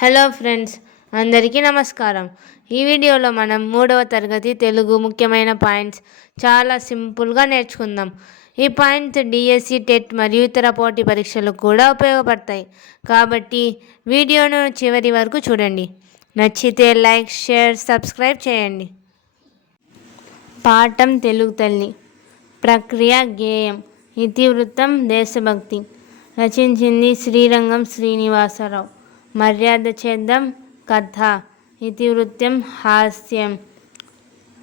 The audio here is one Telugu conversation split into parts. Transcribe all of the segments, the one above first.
హలో ఫ్రెండ్స్, అందరికీ నమస్కారం. ఈ వీడియోలో మనం 3వ తరగతి తెలుగు ముఖ్యమైన పాయింట్స్ చాలా సింపుల్గా నేర్చుకుందాం. ఈ పాయింట్స్ డిఎస్సి, టెట్ మరియు ఇతర పోటీ పరీక్షలకు కూడా ఉపయోగపడతాయి. కాబట్టి వీడియోను చివరి వరకు చూడండి. నచ్చితే లైక్, షేర్, సబ్స్క్రైబ్ చేయండి. పాఠం తెలుగు తల్లి. ప్రక్రియ గేయం. ఇతివృత్తం దేశభక్తి. రచించింది శ్రీరంగం శ్రీనివాసరావు. మర్యాద చేద్దాం కథ. ఇతివృత్తం హాస్యం.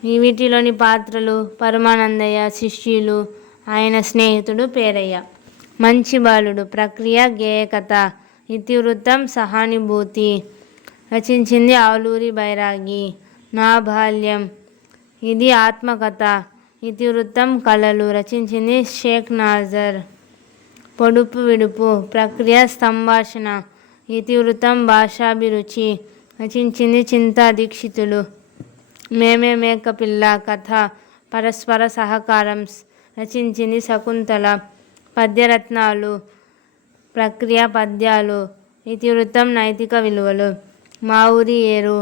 వీటిలోని పాత్రలు పరమానందయ్య శిష్యులు, ఆయన స్నేహితుడు పేరయ్య. మంచి బాలుడు. ప్రక్రియ గేయ కథ. ఇతివృత్తం సహానుభూతి. రచించింది ఆలూరి బైరాగి. నా బాల్యం. ఇది ఆత్మకథ. ఇతివృత్తం కళలు. రచించింది షేక్ నాజర్. పొడుపు విడుపు. ప్రక్రియ సంభాషణ. ఇతివృత్తం భాషాభిరుచి. రచించింది చింతా దీక్షితులు. మేమే మేకపిల్ల కథ. పరస్పర సహకారం. రచించింది శకుంతల. పద్యరత్నాలు. ప్రక్రియ పద్యాలు. ఇతివృత్తం నైతిక విలువలు. మా ఊరి ఏరు.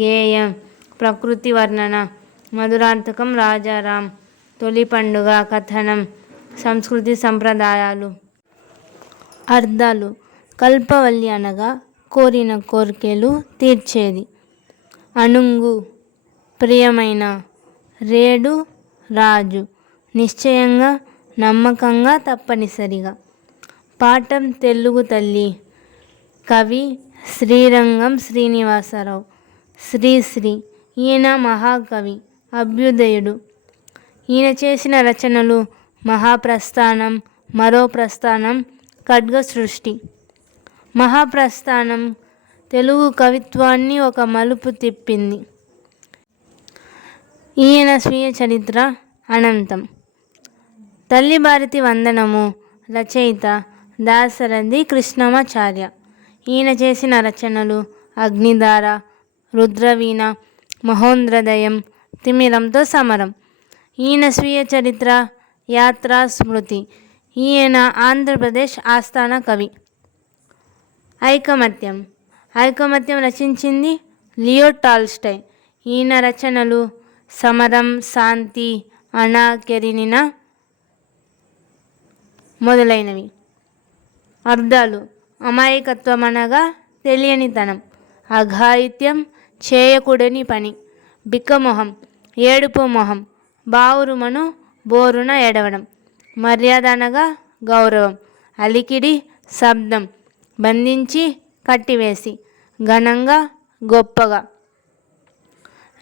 గేయం. ప్రకృతి వర్ణన. మధురాంతకం రాజారాం. తొలి పండుగ. కథనం. సంస్కృతి సంప్రదాయాలు. అర్థాలు. కల్పవల్లి అనగా కోరిన కోర్కెలు తీర్చేది. అనుంగు ప్రియమైన. రేడు రాజు. నిశ్చయంగా, నమ్మకంగా, తప్పనిసరిగా. పాఠం తెలుగు తల్లి. కవి శ్రీరంగం శ్రీనివాసరావు. శ్రీశ్రీ. ఈయన మహాకవి, అభ్యుదయుడు. ఈయన చేసిన రచనలు మహాప్రస్థానం, మరో ప్రస్థానం, ఖడ్గ సృష్టి. మహాప్రస్థానం తెలుగు కవిత్వాన్ని ఒక మలుపు తిప్పింది. ఈయన స్వీయ చరిత్ర అనంతం. తల్లి భారతి వందనము. రచయిత దాశరథి కృష్ణమాచార్య. ఈయన చేసిన రచనలు అగ్నిధార, రుద్రవీణ, మహోంద్రదయం, తిమిరంతో సమరం. ఈయన స్వీయ చరిత్ర యాత్రా స్మృతి. ఈయన ఆంధ్రప్రదేశ్ ఆస్థాన కవి. ఐకమత్యం. ఐకమత్యం రచించింది లియో టాల్స్టాయ్. ఈయన రచనలు సమరం, శాంతి, అనా కెరినినా మొదలైనవి. అర్థాలు. అమాయకత్వం అనగా తెలియనితనం. అఘాయిత్యం చేయకూడని పని. బిక్కమొహం ఏడుపు మొహం. బావురుమను బోరున ఏడవడం. మర్యాద అనగా గౌరవం. అలికిడి శబ్దం. బంధించి కట్టివేసి. ఘనంగా గొప్పగా.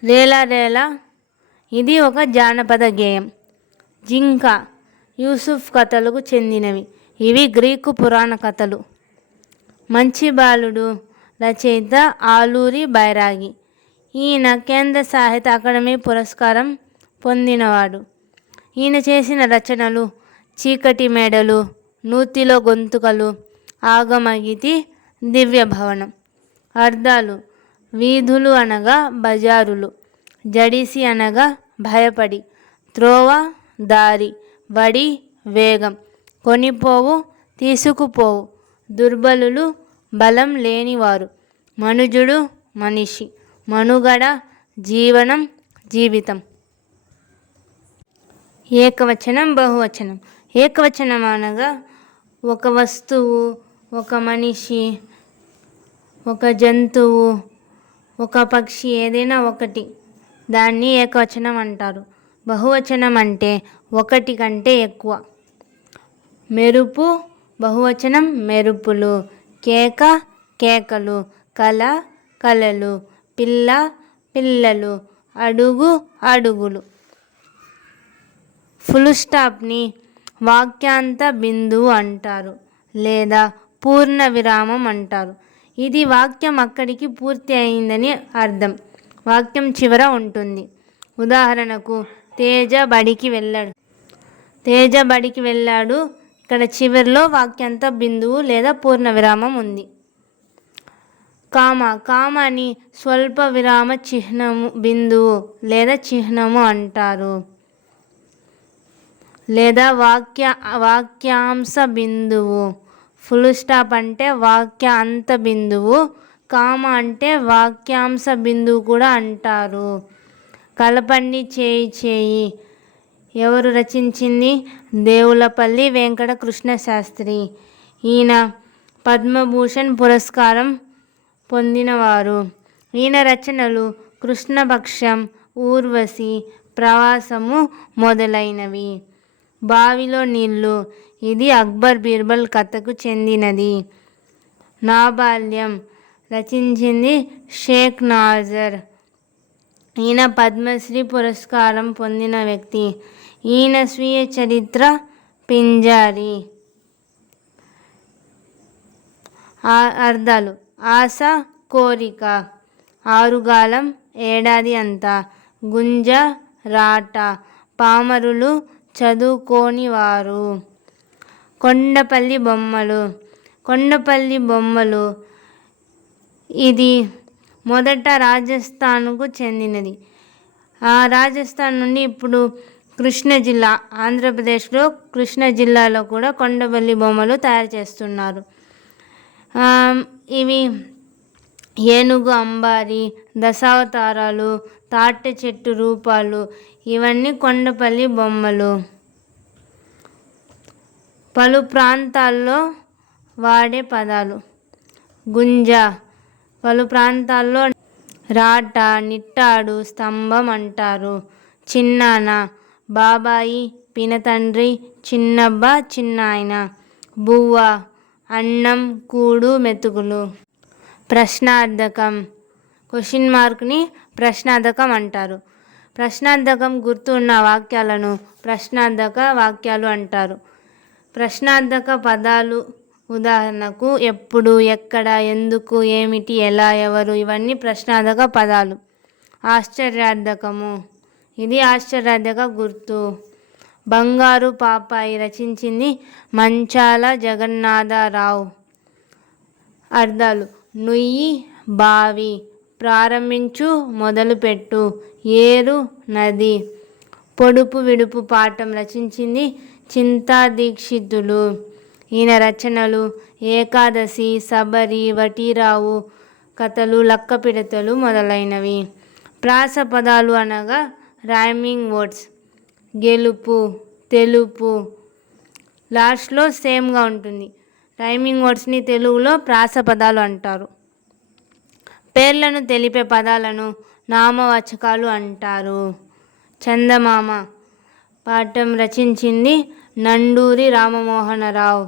రేలా రేలా. ఇది ఒక జానపద గేయం. జింక యూసుఫ్ కథలకు చెందినవి. ఇవి గ్రీకు పురాణ కథలు. మంచి బాలుడు. రచయిత ఆలూరి బైరాగి. ఈయన కేంద్ర సాహిత్య అకాడమీ పురస్కారం పొందినవాడు. ఈయన చేసిన రచనలు చీకటి మేడలు, నూతిలో గొంతుకలు, ఆగమగీతి, దివ్యభవనం. అర్థాలు. వీధులు అనగా బజారులు. జడిసి అనగా భయపడి. త్రోవ దారి. వడి వేగం. కొనిపోవు తీసుకుపోవు. దుర్బలులు బలం లేనివారు. మనుజుడు మనిషి. మనుగడ జీవనం జీవితం. ఏకవచనం బహువచనం. ఏకవచనం అనగా ఒక వస్తువు, ఒక మనిషి, ఒక జంతువు, ఒక పక్షి, ఏదైనా ఒకటి, దాన్ని ఏకవచనం అంటారు. బహువచనం అంటే ఒకటి కంటే ఎక్కువ. మెరుపు బహువచనం మెరుపులు. కేక కేకలు. కల కలలు. పిల్ల పిల్లలు. అడుగు అడుగులు. ఫుల్ స్టాప్ని వాక్యాంత బిందువు అంటారు లేదా పూర్ణ విరామం అంటారు. ఇది వాక్యం అక్కడికి పూర్తి అయిందని అర్థం. వాక్యం చివర ఉంటుంది. ఉదాహరణకు తేజ బడికి వెళ్ళాడు. తేజ బడికి వెళ్ళాడు. ఇక్కడ చివరిలో వాక్యాంత బిందువు లేదా పూర్ణ విరామం ఉంది. కామ. కామాని స్వల్ప విరామ చిహ్నము, బిందువు లేదా చిహ్నము అంటారు లేదా వాక్యాంశ బిందువు. ఫుల్ స్టాప్ అంటే వాక్య అంత బిందువు. కామ అంటే వాక్యాంశ బిందువు కూడా అంటారు. కలపండి చేయి చేయి ఎవరు రచించింది? దేవులపల్లి వెంకట కృష్ణ శాస్త్రి. ఈయన పద్మభూషణ్ పురస్కారం పొందినవారు. ఈయన రచనలు కృష్ణపక్షం, ఊర్వశి, ప్రవాసము మొదలైనవి. బావిలో నీళ్ళు ఇది అక్బర్ బీర్బల్ కథకు చెందినది. నా బాల్యం రచించింది షేక్ నాజర్. ఈయన పద్మశ్రీ పురస్కారం పొందిన వ్యక్తి. ఈయన స్వీయ చరిత్ర పింజారి. అర్థాలు: ఆశ, కోరిక, ఆరుగాలం, ఏడాది అంతా, గుంజ, రాట, పామరులు, చదువుకోని వారు. కొండపల్లి బొమ్మలు. కొండపల్లి బొమ్మలు ఇది మొదట రాజస్థాన్కు చెందినది. ఆ రాజస్థాన్ నుండి ఇప్పుడు కృష్ణా జిల్లా, ఆంధ్రప్రదేశ్లో కృష్ణా జిల్లాలో కూడా కొండపల్లి బొమ్మలు తయారు చేస్తున్నారు. ఇవి ఏనుగు అంబారి, దశావతారాలు, తాటి చెట్టు రూపాలు ఇవన్నీ కొండపల్లి బొమ్మలు. పలు ప్రాంతాల్లో వాడే పదాలు. గుంజ పలు ప్రాంతాల్లో రాట, నిట్టాడు, స్తంభం అంటారు. చిన్నాన బాబాయి, పినతండ్రి, చిన్నబ్బ, చిన్నాయన. బువ్వ అన్నం, కూడు, మెతుకులు. ప్రశ్నార్థకం క్వశ్చన్ మార్క్ని ప్రశ్నార్థకం అంటారు. ప్రశ్నార్థకం గుర్తు ఉన్న వాక్యాలను ప్రశ్నార్థక వాక్యాలు అంటారు. ప్రశ్నార్థక పదాలు ఉదాహరణకు ఎప్పుడు, ఎక్కడ, ఎందుకు, ఏమిటి, ఎలా, ఎవరు ఇవన్నీ ప్రశ్నార్థక పదాలు. ఆశ్చర్యార్థకము ఇది ఆశ్చర్యార్థక గుర్తు. బంగారు పాపాయి రచించింది మంచాల జగన్నాథరావు. అర్థాలు: నుయ్యి, బావి, ప్రారంభించు, మొదలుపెట్టు, ఏరు, నది. పొడుపు విడుపు పాఠం రచించింది చింతా దీక్షితులు. ఈయన రచనలు ఏకాదశి, శబరి, వటీరావు కథలు, లక్కపిడతలు మొదలైనవి. ప్రాస పదాలు అనగా రైమింగ్ వర్డ్స్. గెలుపు, తెలుపు లాస్ట్లో సేమ్గా ఉంటుంది. రైమింగ్ వర్డ్స్ని తెలుగులో ప్రాస పదాలు అంటారు. పేర్లను తెలిపే పదాలను నామవాచకాలు అంటారు. చందమామ పాఠం రచించింది నండూరి రామమోహనరావు.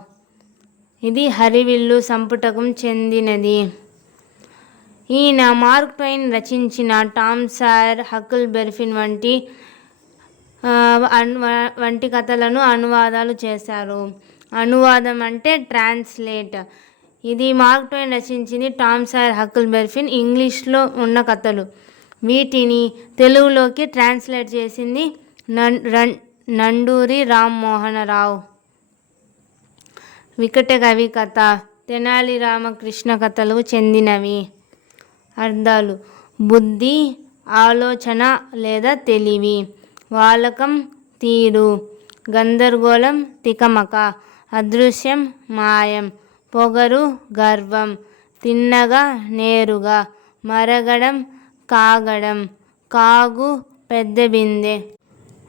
ఇది హరివిల్లు సంపుటకం చెందినది. ఈయన మార్క్ ట్వైన్ రచించిన టామ్ సాయర్, హకిల్ బెర్ఫిన్ వంటి కథలను అనువాదాలు చేశారు. అనువాదం అంటే ట్రాన్స్లేట్. ఇది మార్క్ ట్వైన్ రచించింది టామ్ సాయర్, హకిల్ బెర్ఫిన్ ఇంగ్లీష్లో ఉన్న కథలు. వీటిని తెలుగులోకి ట్రాన్స్లేట్ చేసింది నండూరి రామ్మోహనరావు. వికట కవి కథ తెనాలి రామకృష్ణ కథలకు చెందినవి. అర్థాలు: బుద్ధి, ఆలోచన లేదా తెలివి. వాలకం, తీరు. గందరగోళం, తికమక. అదృశ్యం, మాయం. పొగరు, గర్వం. తిన్నగా, నేరుగా. మరగడం, కాగడం. కాగు, పెద్ద బిందె.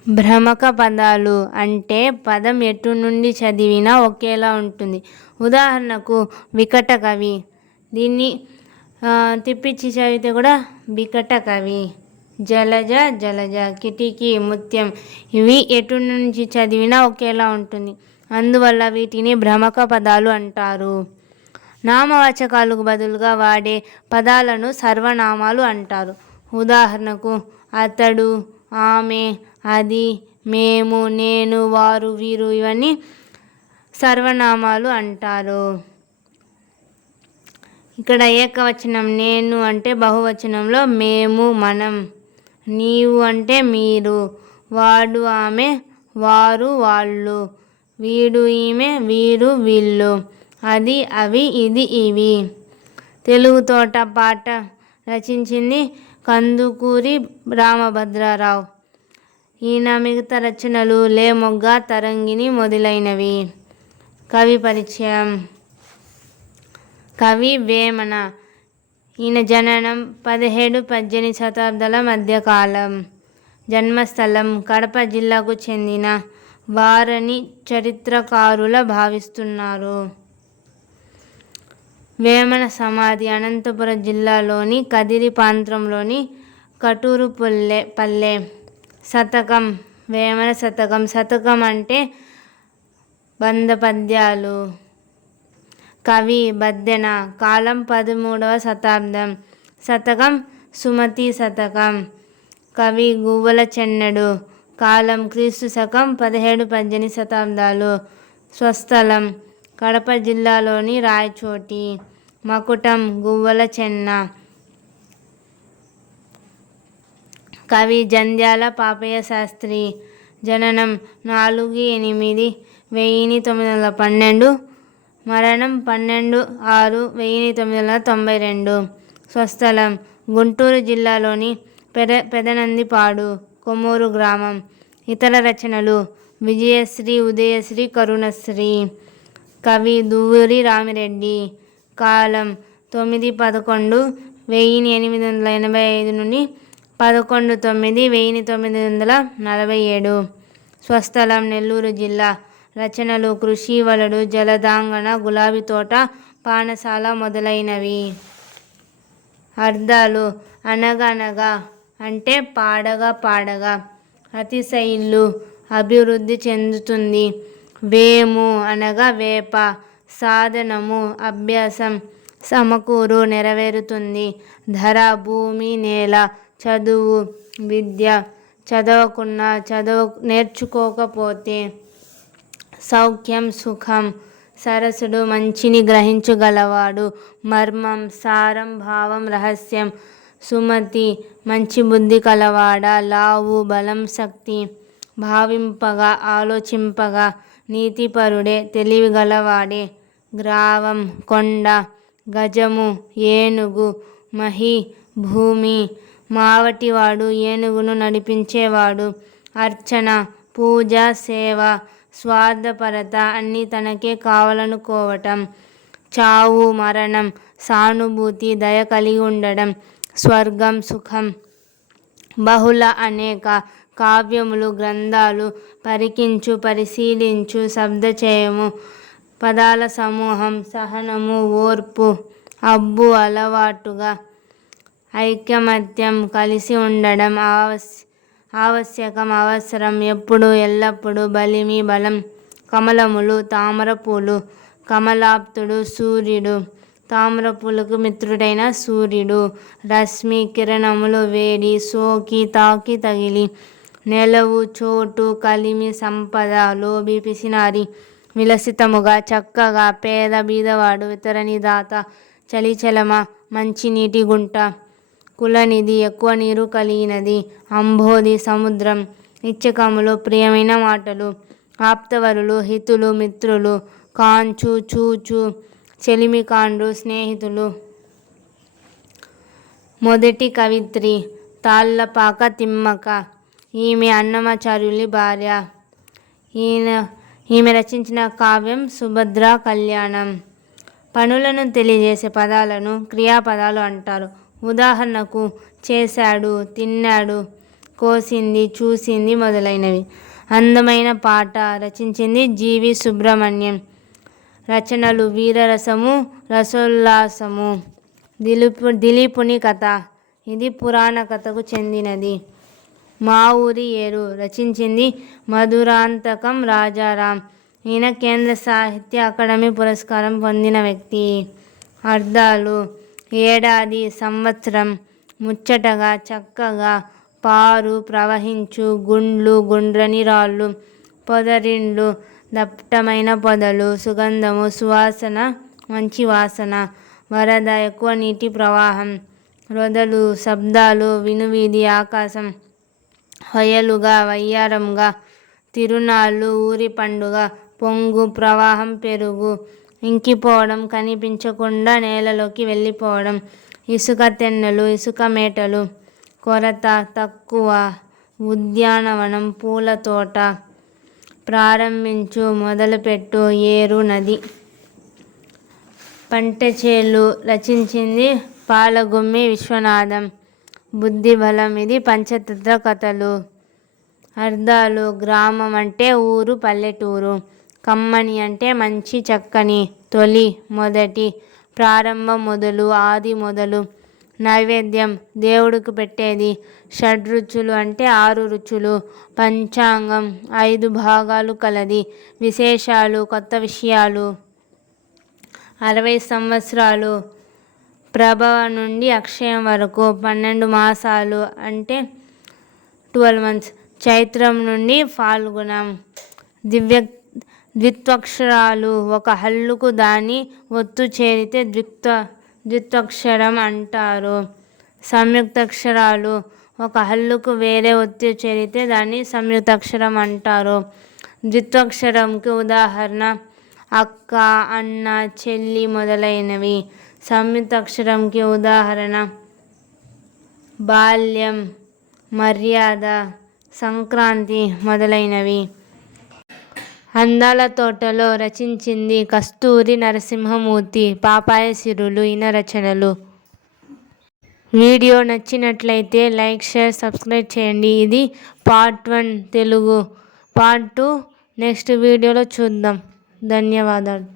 భ్రమక పదాలు అంటే పదం ఎటు నుండి చదివినా ఒకేలా ఉంటుంది. ఉదాహరణకు వికట కవి. దీన్ని తిప్పించి చదివితే కూడా వికట కవి. జలజ, జలజ. కిటికీ, ముత్యం. ఇవి ఎటు నుంచి చదివినా ఒకేలా ఉంటుంది. అందువల్ల వీటిని భ్రమక పదాలు అంటారు. నామవాచకాలకు బదులుగా వాడే పదాలను సర్వనామాలు అంటారు. ఉదాహరణకు అతడు, ఆమె, అది, మేము, నేను, వారు, వీరు ఇవన్నీ సర్వనామాలు అంటారు. ఇక్కడ ఏకవచనం నేను అంటే బహువచనంలో మేము, మనం. నీవు అంటే మీరు, వాడు, ఆమె, వారు, వాళ్ళు, వీడు, ఈమె, వీరు, వీళ్ళు, అది, అవి, ఇది, ఇవి. తెలుగు తోట పాట రచించింది కందుకూరి రామభద్రరావు. ఈయన మిగతా రచనలు లేమొగ్గ, తరంగిణి మొదలైనవి. కవి పరిచయం. కవి వేమన. ఈయన జననం 17-18 శతాబ్దాల మధ్యకాలం. జన్మస్థలం కడప జిల్లాకు చెందిన వారని చరిత్రకారుల భావిస్తున్నారు. వేమన సమాధి అనంతపురం జిల్లాలోని కదిరి ప్రాంతంలోని కటూరు పల్లె. శతకం వేమన శతకం. శతకం అంటే 100 పద్యాలు. కవి బద్దెన. కాలం 13వ శతాబ్దం. శతకం సుమతి శతకం. కవి గువ్వల చెన్నడు. కాలం క్రీస్తు శకం 17-18 శతాబ్దాలు. స్వస్థలం కడప జిల్లాలోని రాయచోటి. మకుటం గువ్వల చెన్న. కవి జంధ్యాల పాపయ్య శాస్త్రి. జననం 4/8/1912. మరణం 12/6/1992. స్వస్థలం గుంటూరు జిల్లాలోని పెదనందిపాడు, కొమ్మూరు గ్రామం. ఇతర రచనలు విజయశ్రీ, ఉదయశ్రీ, కరుణశ్రీ. కవి దువ్వూరి రామిరెడ్డి. కాలం 9/11/1885 నుండి 11/9/1947. స్వస్థలం నెల్లూరు జిల్లా. రచనలు కృషి వలడు, జలదాంగన, గులాబీ తోట, పానసాల మొదలైనవి. అర్థాలు అనగనగా అంటే పాడగా పాడగా. అతిశయిల్లు అభివృద్ధి చెందుతుంది. వేము అనగా వేప. సాధనము అభ్యాసం. సమకూరు నెరవేరుతుంది. ధర భూమి నేల. చదువు విద్య. చదవకున్నా నేర్చుకోకపోతే. సౌఖ్యం సుఖం. సరసుడు మంచిని గ్రహించగలవాడు. మర్మం సారం భావం రహస్యం. సుమతి మంచి బుద్ధి కలవాడా. లావు బలం శక్తి. భావింపగా ఆలోచింపగా. నీతిపరుడే తెలివి గలవాడే. గ్రావం కొండ. గజము ఏనుగు. మహి భూమి. మావటివాడు ఏనుగును నడిపించేవాడు. అర్చన పూజ సేవ. స్వార్థపరత అన్నీ తనకే కావాలనుకోవటం. చావు మరణం. సానుభూతి దయ కలిగి ఉండడం. స్వర్గం సుఖం. బహుళ అనేక. కావ్యములు గ్రంథాలు. పరికించు పరిశీలించు. శబ్దచయము. పదాల సమూహం. సహనము ఓర్పు. అబ్బు అలవాటుగా. ఐకమత్యం కలిసి ఉండడం. ఆవశ్యకం అవసరం. ఎప్పుడు ఎల్లప్పుడూ. బలిమి బలం. కమలములు తామరపూలు. కమలాప్తుడు సూర్యుడు. తామరపూలకు మిత్రుడైన సూర్యుడు. రశ్మి కిరణములు వేడి. సోకి తాకి తగిలి. నెలవు చోటు. కలిమి సంపద. లోబి పిసినారి. విలసితముగా చక్కగా. పేద బీదవాడు. వితరణి దాత. చలిచలమ మంచినీటి గుంట. కులనిధి ఎక్కువ నీరు కలిగినది. అంబోధి సముద్రం. ఇచ్చకములు ప్రియమైన మాటలు. ఆప్తవరులు హితులు మిత్రులు. కాంచు చూచు. చెలిమికాండ్రు స్నేహితులు. మొదటి కవిత్రి తాళ్లపాక తిమ్మక్క. ఈమె అన్నమాచార్యులి భార్య. ఈమె రచించిన కావ్యం సుభద్రా కళ్యాణం. పనులను తెలియజేసే పదాలను క్రియాపదాలు అంటారు. ఉదాహరణకు చేశాడు, తిన్నాడు, కోసింది, చూసింది మొదలైనవి. అందమైన పాట రచించింది జీవి సుబ్రహ్మణ్యం. రచనలు వీరరసము, రసోల్లాసము. దిలీపుని కథ. ఇది పురాణ కథకు చెందినది. మా ఊరి ఏరు రచించింది మధురాంతకం రాజారాం. ఈయన కేంద్ర సాహిత్య అకాడమీ పురస్కారం పొందిన వ్యక్తి. అర్థాలు ఏడాది సంవత్సరం. ముచ్చటగా చక్కగా. పారు ప్రవహించు. గుండ్లు గుండ్రని రాళ్ళు. పొదరిండ్లు దట్టమైన పొదలు. సుగంధము సువాసన మంచి వాసన. వరద ఎక్కువ నీటి ప్రవాహం. రొదలు శబ్దాలు వినువీధి ఆకాశం. హొయలుగా వయ్యారంగా. తిరునాళ్ళు ఊరి పండుగ. పొంగు ప్రవాహం పెరుగు. ఇంకిపోవడం కనిపించకుండా నేలలోకి వెళ్ళిపోవడం. ఇసుక తెన్నెలు ఇసుక మేటలు. కొరత తక్కువ. ఉద్యానవనం పూల తోట. ప్రారంభించు మొదలుపెట్టు. ఏరు నది. పంటచేలు రచించింది పాలగుమ్మి విశ్వనాథం. బుద్ధిబలం. ఇది పంచతంత్ర కథలు. అర్థాలు: గ్రామం అంటే ఊరు, పల్లెటూరు. కమ్మని అంటే మంచి, చక్కని. తొలి, మొదటి, ప్రారంభం, మొదలు, ఆది, మొదలు. నైవేద్యం: దేవుడికి పెట్టేది. షడ్రుచులు అంటే 6 రుచులు. పంచాంగం: 5 భాగాలు కలది. విశేషాలు: కొత్త విషయాలు. 60 సంవత్సరాలు. ప్రభవ నుండి అక్షయం వరకు 12 మాసాలు అంటే 12 మంత్స్. చైత్రం నుండి ఫాల్గుణం. ద్విత్వక్షరాలు: ఒక హల్లుకు దాని ఒత్తు చేరితే ద్విత్వక్షరం అంటారు. సంయుక్తాక్షరాలు: ఒక హల్లుకు వేరే ఒత్తు చేరితే దాన్ని సంయుక్తాక్షరం అంటారు. ద్విత్వక్షరంకి ఉదాహరణ అక్క, అన్న, చెల్లి మొదలైనవి. సంయుక్తాక్షరంకి ఉదాహరణ బాల్యం, మర్యాద, సంక్రాంతి మొదలైనవి. అందాల తోటలో రచించింది కస్తూరి నరసింహమూర్తి. పాపాయ సిరులు ఈయన రచనలు. వీడియో నచ్చినట్లయితే లైక్, షేర్, సబ్స్క్రైబ్ చేయండి. ఇది పార్ట్ 1 తెలుగు. పార్ట్ 2 నెక్స్ట్ వీడియోలో చూద్దాం. ధన్యవాదాలు.